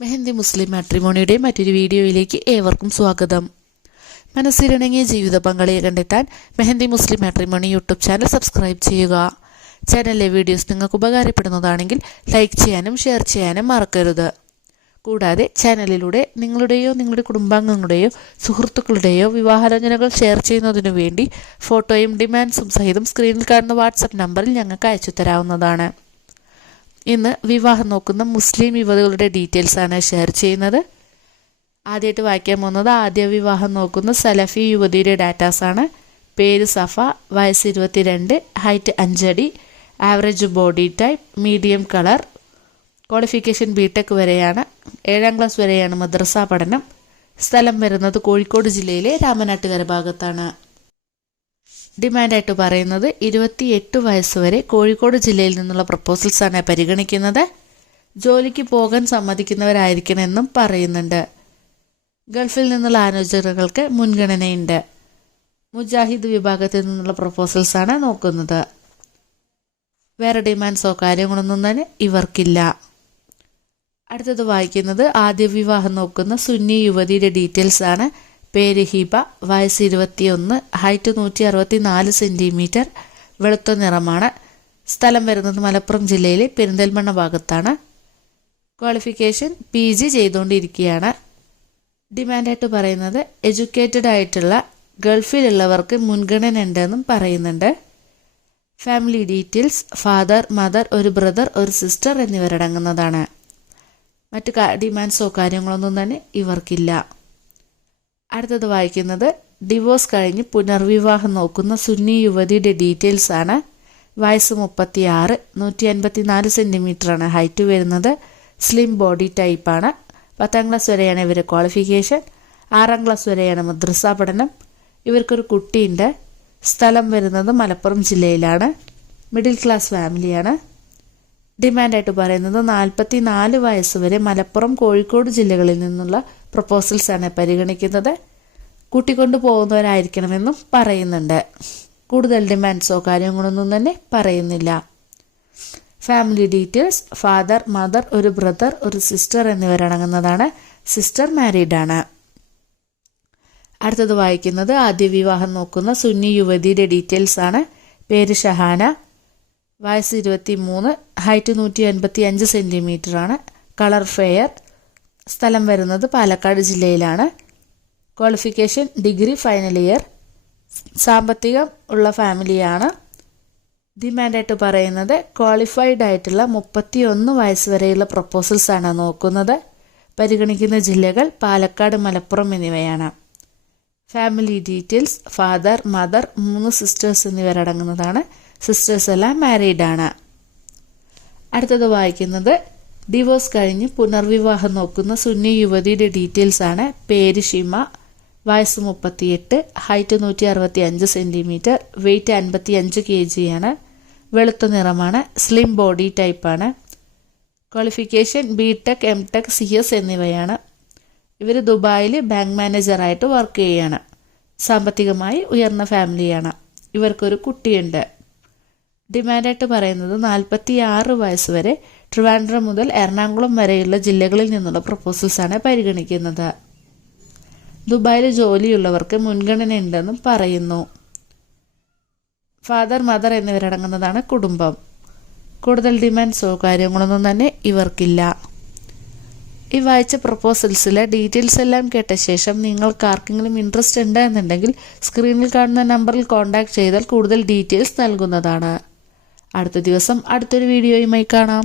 മെഹന്തി മുസ്ലിം മാട്രിമോണിയുടെ മറ്റൊരു വീഡിയോയിലേക്ക് ഏവർക്കും സ്വാഗതം. മനസ്സിലിണങ്ങിയ ജീവിത പങ്കാളിയെ കണ്ടെത്താൻ Mehndi Muslim matrimony YouTube channel subscribe ചെയ്യുക. ചാനലിലെ വീഡിയോസ് നിങ്ങൾക്ക് ഉപകാരപ്പെടുന്നതാണെങ്കിൽ ലൈക്ക് ചെയ്യാനും ഷെയർ ചെയ്യാനും മറക്കരുത്. കൂടാതെ ചാനലിലൂടെ നിങ്ങളുടെയോ നിങ്ങളുടെ കുടുംബാംഗങ്ങളുടെയോ സുഹൃത്തുക്കളുടെയോ വിവാഹാലോചനകൾ ഷെയർ ചെയ്യുന്നതിനു വേണ്ടി ഫോട്ടോയും ഡിമാൻഡ്സും സഹിതം സ്ക്രീനിൽ കാണുന്ന വാട്സപ്പ് നമ്പറിൽ ഞങ്ങൾക്ക് അയച്ചു തരാവുന്നതാണ്. ഇന്ന് വിവാഹം നോക്കുന്ന മുസ്ലിം യുവതികളുടെ ആണ് ഷെയർ ചെയ്യുന്നത്. ആദ്യമായിട്ട് വായിക്കാൻ പോകുന്നത് ആദ്യ വിവാഹം നോക്കുന്ന സലഫി യുവതിയുടെ ഡാറ്റാസ് ആണ്. പേര് സഫ വയസ്സ് ഇരുപത്തിരണ്ട് ഹൈറ്റ് അഞ്ചടി average body type medium colour qualification B tech വരെയാണ്. ഏഴാം ക്ലാസ് വരെയാണ് മദ്രസ പഠനം. സ്ഥലം വരുന്നത് കോഴിക്കോട് ജില്ലയിലെ രാമനാട്ടുകര ഭാഗത്താണ്. ഡിമാൻഡായിട്ട് പറയുന്നത് ഇരുപത്തിയെട്ട് വയസ്സ് വരെ കോഴിക്കോട് ജില്ലയിൽ നിന്നുള്ള പ്രപ്പോസൽസാണ് പരിഗണിക്കുന്നത്. ജോലിക്ക് പോകാൻ സമ്മതിക്കുന്നവരായിരിക്കണമെന്നും പറയുന്നുണ്ട്. ഗൾഫിൽ നിന്നുള്ള ആലോചനകൾക്ക് മുൻഗണനയുണ്ട്. മുജാഹിദ് വിഭാഗത്തിൽ നിന്നുള്ള പ്രപ്പോസൽസാണ് നോക്കുന്നത്. വേറെ ഡിമാൻഡ്സോ കാര്യങ്ങളൊന്നും തന്നെ ഇവർക്കില്ല. അടുത്തത് വായിക്കുന്നത് ആദ്യ വിവാഹം നോക്കുന്ന സുന്നി യുവതിയുടെ ഡീറ്റെയിൽസ് ആണ് പേര് ഹിബ വയസ്സ് ഇരുപത്തിയൊന്ന് ഹൈറ്റ് നൂറ്റി അറുപത്തി നാല് സെന്റിമീറ്റർ വെളുത്ത നിറമാണ്. സ്ഥലം വരുന്നത് മലപ്പുറം ജില്ലയിലെ പെരിന്തൽമണ്ണ ഭാഗത്താണ്. ക്വാളിഫിക്കേഷൻ പി ജി ചെയ്തുകൊണ്ടിരിക്കുകയാണ്. ഡിമാൻഡായിട്ട് പറയുന്നത് എഡ്യൂക്കേറ്റഡ് ആയിട്ടുള്ള ഗൾഫിലുള്ളവർക്ക് മുൻഗണന ഉണ്ടെന്നും പറയുന്നുണ്ട്. ഫാമിലി ഡീറ്റെയിൽസ് ഫാദർ മദർ ഒരു ബ്രദർ ഒരു സിസ്റ്റർ എന്നിവരടങ്ങുന്നതാണ്. മറ്റ് ഡിമാൻഡ്സോ കാര്യങ്ങളൊന്നും തന്നെ ഇവർക്കില്ല. അടുത്തത് വായിക്കുന്നത് ഡിവോഴ്സ് കഴിഞ്ഞ് പുനർവിവാഹം നോക്കുന്ന സുന്നി യുവതിയുടെ ഡീറ്റെയിൽസ് ആണ്. വയസ്സ് മുപ്പത്തി ആറ് നൂറ്റി അൻപത്തി നാല് സെന്റിമീറ്ററാണ് ഹൈറ്റ് വരുന്നത് സ്ലിം ബോഡി ടൈപ്പാണ് പത്താം ക്ലാസ് വരെയാണ് ഇവർ ക്വാളിഫിക്കേഷൻ. ആറാം ക്ലാസ് വരെയാണ് മദ്രസ പഠനം. ഇവർക്കൊരു കുട്ടിയുണ്ട്. സ്ഥലം വരുന്നത് മലപ്പുറം ജില്ലയിലാണ്. മിഡിൽ ക്ലാസ് ഫാമിലിയാണ്. ഡിമാൻഡായിട്ട് പറയുന്നത് നാൽപ്പത്തി നാല് വയസ്സ് വരെ മലപ്പുറം കോഴിക്കോട് ജില്ലകളിൽ നിന്നുള്ള പ്രപ്പോസൽസാണ് പരിഗണിക്കുന്നത്. കൂട്ടിക്കൊണ്ടു പോകുന്നവരായിരിക്കണമെന്നും പറയുന്നുണ്ട്. കൂടുതൽ ഡിമാൻഡ്സോ കാര്യങ്ങളൊന്നും തന്നെ പറയുന്നില്ല. ഫാമിലി ഡീറ്റെയിൽസ് ഫാദർ മദർ ഒരു ബ്രദർ ഒരു സിസ്റ്റർ എന്നിവരടങ്ങുന്നതാണ്. സിസ്റ്റർ മാരീഡ് ആണ്. അടുത്തത് വായിക്കുന്നത് ആദ്യ വിവാഹം നോക്കുന്ന സുന്നി യുവതിയുടെ ഡീറ്റെയിൽസ് ആണ്. പേര് ഷഹാന. വയസ്സ് ഇരുപത്തി മൂന്ന് ഹൈറ്റ് നൂറ്റി അൻപത്തി അഞ്ച് സെന്റിമീറ്ററാണ് കളർ ഫെയർ സ്ഥലം വരുന്നത് പാലക്കാട് ജില്ലയിലാണ്. ക്വാളിഫിക്കേഷൻ ഡിഗ്രി ഫൈനൽ ഇയർ സാമ്പത്തികം ഉള്ള ഫാമിലിയാണ് ഡിമാൻഡായിട്ട് പറയുന്നത് ക്വാളിഫൈഡ് ആയിട്ടുള്ള മുപ്പത്തി ഒന്ന് വയസ്സ് വരെയുള്ള പ്രപ്പോസൽസാണ് നോക്കുന്നത്. പരിഗണിക്കുന്ന ജില്ലകൾ പാലക്കാട് മലപ്പുറം എന്നിവയാണ്. ഫാമിലി ഡീറ്റെയിൽസ് ഫാദർ മദർ മൂന്ന് സിസ്റ്റേഴ്സ് എന്നിവരടങ്ങുന്നതാണ് സിസ്റ്റേഴ്സ് എല്ലാം മാരീഡാണ് അടുത്തത് വായിക്കുന്നത് ഡിവോഴ്സ് കഴിഞ്ഞ് പുനർവിവാഹം നോക്കുന്ന സുന്നി യുവതിയുടെ ഡീറ്റെയിൽസ് ആണ്. പേര് ഷിമ. വയസ്സ് മുപ്പത്തിയെട്ട്. ഹൈറ്റ് നൂറ്റി അറുപത്തി അഞ്ച് സെന്റിമീറ്റർ വെയിറ്റ് അൻപത്തി അഞ്ച് കെ ജി ആണ്. വെളുത്ത നിറമാണ്. സ്ലിം ബോഡി ടൈപ്പാണ് qualification B tech M tech C S എന്നിവയാണ്. ഇവർ ദുബായിൽ ബാങ്ക് മാനേജറായിട്ട് വർക്ക് ചെയ്യുകയാണ് സാമ്പത്തികമായി ഉയർന്ന ഫാമിലിയാണ്. ഇവർക്കൊരു കുട്ടിയുണ്ട്. ഡിമാൻഡായിട്ട് പറയുന്നത് നാൽപ്പത്തി ആറ് വയസ്സ് വരെ ട്രിവാൻഡ്രം മുതൽ എറണാകുളം വരെയുള്ള ജില്ലകളിൽ നിന്നുള്ള പ്രപ്പോസൽസാണ് പരിഗണിക്കുന്നത്. ദുബായിൽ ജോലിയുള്ളവർക്ക് മുൻഗണനയുണ്ടെന്നും പറയുന്നു. ഫാദർ മദർ എന്നിവരടങ്ങുന്നതാണ് കുടുംബം. കൂടുതൽ ഡിമാൻഡ്സോ കാര്യങ്ങളൊന്നും തന്നെ ഇവർക്കില്ല. ഈ വായിച്ച പ്രപ്പോസൽസിലെ ഡീറ്റെയിൽസ് എല്ലാം കേട്ട ശേഷം നിങ്ങൾക്ക് ആർക്കെങ്കിലും ഇൻട്രസ്റ്റ് ഉണ്ട് എന്നുണ്ടെങ്കിൽ സ്ക്രീനിൽ കാണുന്ന നമ്പറിൽ കോൺടാക്ട് ചെയ്താൽ കൂടുതൽ ഡീറ്റെയിൽസ് നൽകുന്നതാണ്. അടുത്ത ദിവസം അടുത്തൊരു വീഡിയോയുമായി കാണാം.